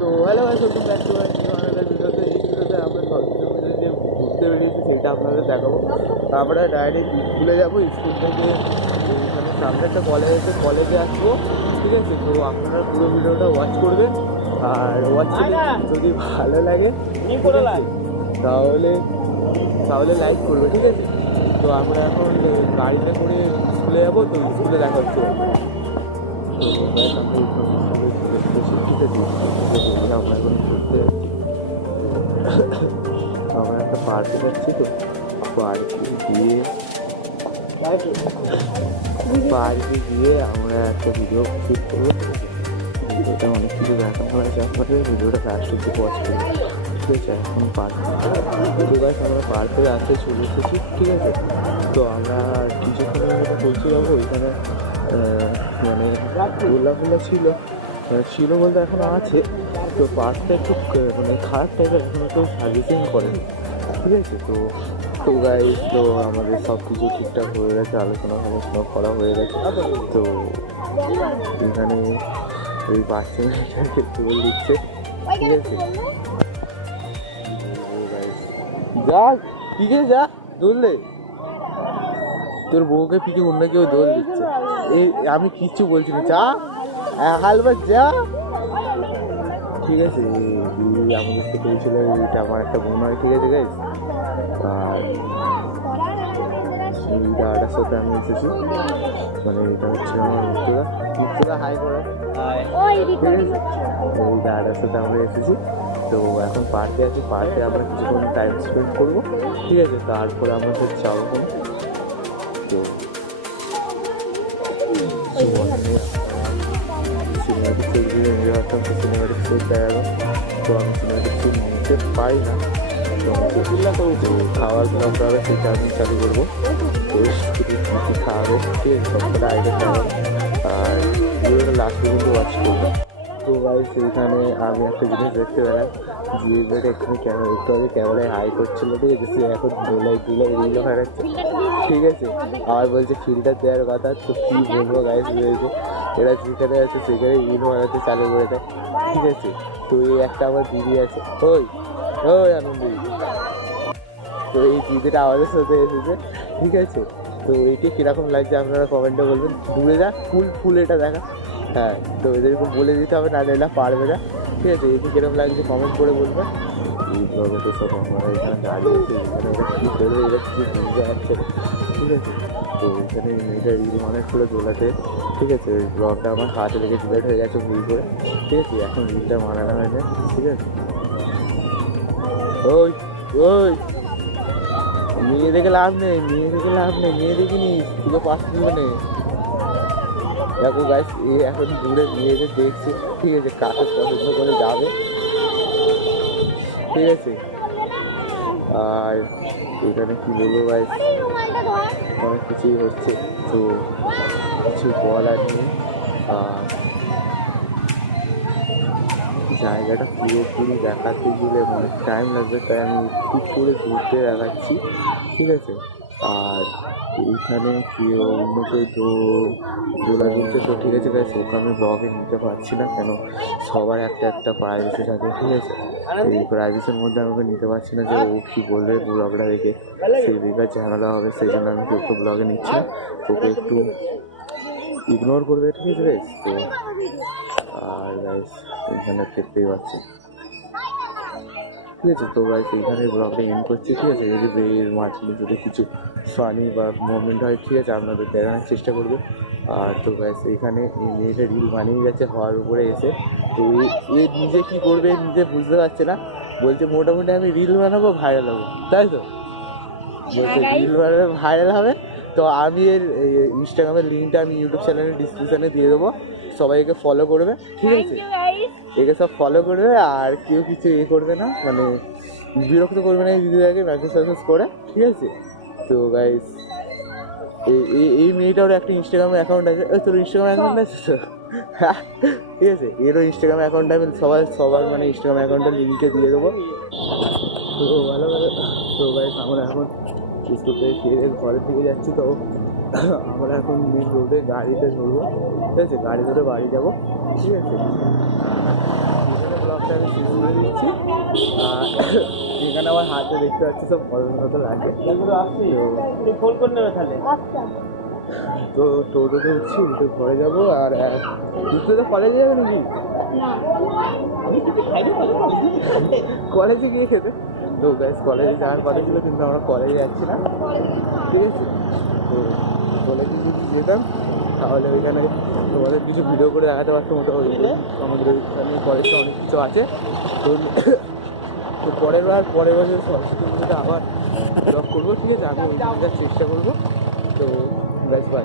তো হ্যালো ভাই, welcome back to আমাদের ভিডিওতে। এই ভিডিওতে আমরা সরস্বতী যে ঘুরতে বেরিয়েছি সেটা আপনাদের দেখাবো। আমরা ডাইরেক্ট স্কুলে যাবো, স্কুল থেকে মানে সামনে একটা কলেজ আছে, কলেজে আসবো, ঠিক আছে? তো আপনারা পুরো ভিডিওটা ওয়াচ করবেন, আর ওয়াচ যদি ভালো লাগে তাহলে তাহলে লাইক করবে, ঠিক আছে? তো আমরা এখন গাড়িতে করে স্কুলে যাবো, তো স্কুলে দেখা হচ্ছে। আমরা এখন ঘুরতে যাচ্ছি, আমরা একটা পার্কে যাচ্ছি। তো পার্কে গিয়ে আমরা একটা ভিডিও শুট করবো। ভিডিওটা অনেক কিছু দেখানো হয়েছে, আমাদের ভিডিওটা লাস্ট অব্দি ওয়াচ করবো, ঠিক আছে? এখন পার্কে আমরা পার্কে আসতে চলে এসেছি, ঠিক আছে? তো আমরা কিছুক্ষণের মতো পৌঁছে যাবো। ওইখানে মানে গোলাগুলো ছিল বলতে এখনও আছে। তো পার্কটা একটু মানে খারাপ টাইপের, এখন একটু সার্ভিসিং করে, ঠিক আছে? তো গাইস, তো আমাদের সব কিছু ঠিকঠাক হয়ে গেছে, আলোচনা করা হয়ে গেছে। তো এখানে ওই বাচ্চা মেয়েটাকে তুলে দিচ্ছে, ঠিক আছে? যা পিকে যা দৌড়লে, তোর বউকে পিকে অন্য কেউ দৌড় দিচ্ছে। এই আমি কিচ্ছু বলছি না, যা হালবার যা, ঠিক আছে? আমাদের সাথে পেয়েছিল, এইটা আমার একটা বোন হয়, ঠিক আছে গাইস? আর এই দাদাটার সাথে আমি এসেছি, মানে এটা হচ্ছে আমার মুক্তদা হাই করা, ঠিক আছে? এই দাদাটার সাথে আমরা এসেছি। তো এখন পার্কে আছি, পার্কে আমরা কিছুক্ষণ টাইম স্পেন্ড করবো, ঠিক আছে? তারপরে আমরা হচ্ছে যাবো। তো সিনেমাটিক সেটগুলো এনজয় করতাম, তো সিনেমাটিক সেট দেখা গেল। তো আমি সিনেমাটিক সেট নিতে পারি না, তো খাওয়ার ব্লগটা হবে সেটা আমি চালু করবো। তো শুধু কী কী খাওয়াবে, ঠিক আছে? সবকটা আইডিয়া খাওয়াবো, আর ভিডিওটা লাস্ট পর্যন্ত ওয়াচ করবো। তো গাইস, সেইখানে আমি একটা জিনিস দেখতে পেলাম, জিএমএটা এখানে একটু আগে ক্যামেরায় হাই করছিল, ঠিক আছে? সে এখন দোলাই রিলও হারাচ্ছে, ঠিক আছে? আর বলছে ফিল্টার দেওয়ার কথা। তো কী বলবো গাইস, রয়েছে এরা যেখানে আছে সেখানে রিল মারাতে চালু করে দেয়, ঠিক আছে? তো এই একটা আমার দিদি আছে, ওই আনন্দ, তো এই দিদিটা আমাদের সাথে এসেছে, ঠিক আছে? তো এইটি কীরকম লাগছে আপনারা কমেন্টে বলবেন। দূরে যা, ফুল এটা দেখা, হ্যাঁ। তো এদেরকে বলে দিতে হবে, না নিলে পারবে না, ঠিক আছে? এটি কীরকম লাগছে কমেন্ট করে বলবেন। এই ব্লগে তো সব আমরা এখানে দাঁড়িয়েছি, এখানে এরা কী করবে, এরা কিছু বুঝতে পারছে, ঠিক আছে? তো এখানে মেয়েটা রিল অনেক করে দোলাতে, ঠিক আছে? ওই ব্লগটা আমার হাতে লেগে ডিলেট হয়ে গেছে ভুল করে, ঠিক আছে? এখন রিলটা মানানো হয়নি, ঠিক আছে? ওই মেয়ে দেখে লাভ নেই, মেয়ে দেখিনি, তুলো পাস মানে দেখো গাইস, এ এখন দূরে মেয়েদের দেখছে, ঠিক আছে? কাকে পছন্দ করে যাবে, ঠিক আছে? আর এখানে কি বলবো গাইস, অনেক কিছুই হচ্ছে, তো কিছু বলার নেই। আর জায়গাটা পুরোপুরি দেখাতে গেলে অনেক টাইম লাগবে, তাই আমি ঠিক করে ঘুরতে দেখাচ্ছি, ঠিক আছে? আর এইখানে কেউ অন্য কেউ দোলা দিচ্ছে, তো ঠিক আছে গাইস, ওকে আমি ব্লগে নিতে পারছি না, কেন সবার একটা প্রাইভেসি থাকে, ঠিক আছে? এই প্রাইভেসির মধ্যে আমাকে নিতে পারছি না, যে ও কী বলবে ব্লগটা দেখে, সেই বেকার ঝামেলা হবে, সেই জন্য আমি ওকে ব্লগে নিচ্ছি না, ওকে একটু ইগনোর করবে, ঠিক আছে গাইস? তো আর গাইস এখানে দেখতেই পাচ্ছি, ঠিক আছে? তো গাইস এইখানে ব্লগটা এন্ড করছি, ঠিক আছে? যদি এর মাঝখানে যদি কিছু ফানি বা মোমেন্ট হয়, ঠিক আছে, আপনাদের দেখানোর চেষ্টা করবে। আর তো গাইস এইখানে এই মেয়েটা রিল বানিয়ে যাচ্ছে হওয়ার উপরে এসে, তো এ নিজে কী করবে নিজে বুঝতে পারছে না, বলছে মোটামুটি আমি রিল বানাবো, ভাইরাল হবো, তাই তো বলছে রিল বানাবে, ভাইরাল হবে। তো আমি এর ইনস্টাগ্রামের লিঙ্কটা আমি ইউটিউব চ্যানেলের ডিসক্রিপশানে দিয়ে দেবো, সবাইকে ফলো করবে, ঠিক আছে? একে সব ফলো করবে, আর কেউ কিছু করবে না, মানে বিরক্ত করবে না এই দিদিটাকে মেসেজ করে, ঠিক আছে? তো গাইস এই মেয়েটারও একটা ইনস্টাগ্রামে অ্যাকাউন্ট আছে, তোর ইনস্টাগ্রাম অ্যাকাউন্ট আছে তো, ঠিক আছে? এরও ইনস্টাগ্রাম অ্যাকাউন্ট আমি সবার মানে ইনস্টাগ্রাম অ্যাকাউন্টের লিঙ্কে দিয়ে দেবো। তো ভালো, তো গাইস আমরা এখন স্কুল থেকে ফিরে ঘরের দিকে যাচ্ছি। তো আমরা এখন মেন রোডে গাড়িতে ধরবো, ঠিক আছে? গাড়ি ধরে বাড়ি যাবো, ঠিক আছে? ব্লগটা ভিডিওটা আমি শেষ করে দিচ্ছি। এখানে আমার হাতে দেখতে পাচ্ছি সব মজার মতো লাগে। তুই ফোন করে নেবে তাহলে। তো টোটোতে উঠছি, উঠে ঘরে যাবো। আর তুই তো কলেজে যাবে নাকি? আমি কিছু খাইনি কলেজে গিয়ে খেতে। তো গ্যাস কলেজে যাওয়ার কথা ছিল, কিন্তু আমরা কলেজে যাচ্ছি না, ঠিক আছে? তো কলেজে যদি যেতাম তাহলে ওইখানে তোমাদের কিছু ভিডিও করে দেখাতে পারতো মোটামুটি। আমাদের ওইখানে কলেজটা অনেক কিছু আছে। তো পরের বছর সরস্বতী পুজোটা আবার ব্লগ করবো, ঠিক আছে? আমি ওই দিনটার চেষ্টা করবো। তো ব্যাস, বাই।